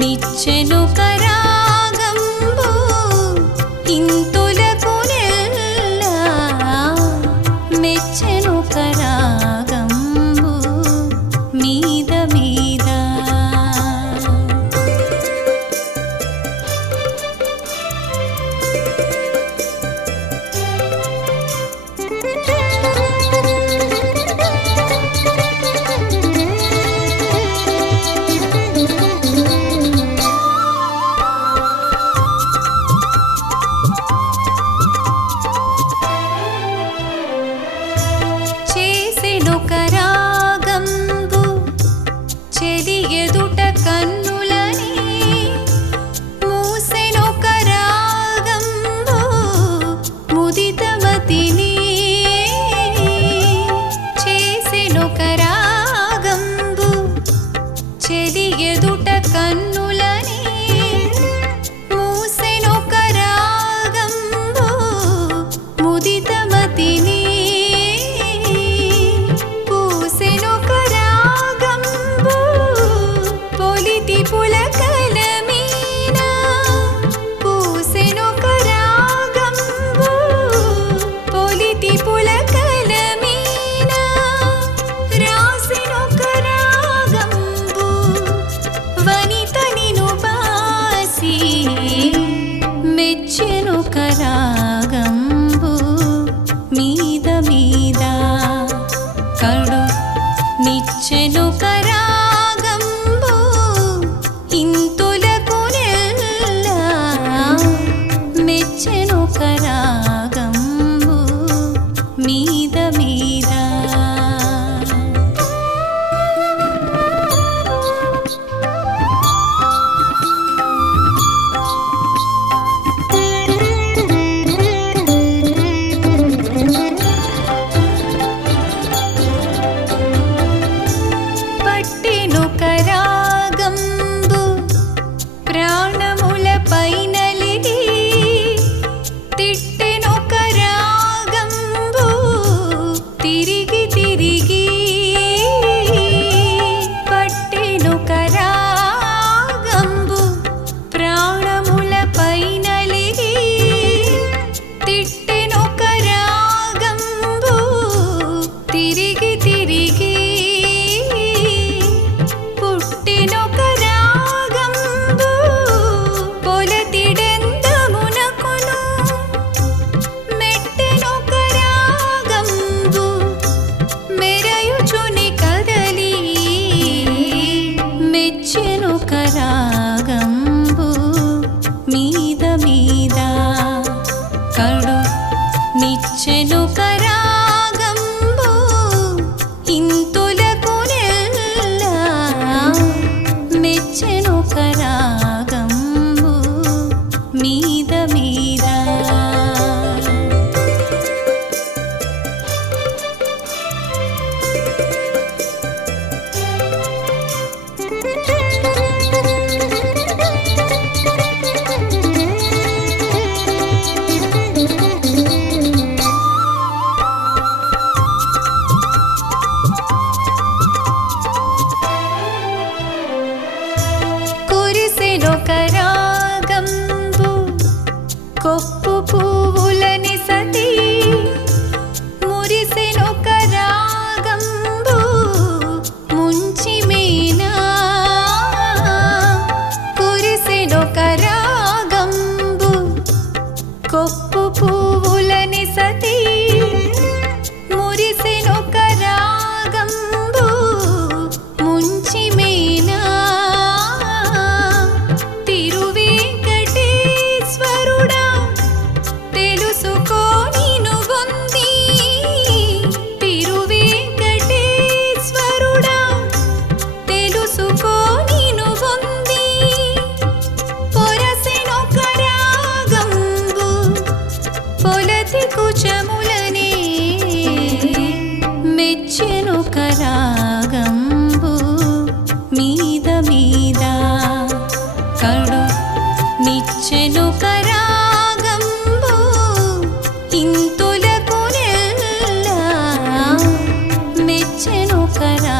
నిచ్చెను కరాగంబు ఇంతో ಗೆದುಟ புலக்க వచ్చెను కరా. 滴滴。Go. కడు నిచ్చెను కరాగంబు ఇంతులకు మెచ్చెను కరా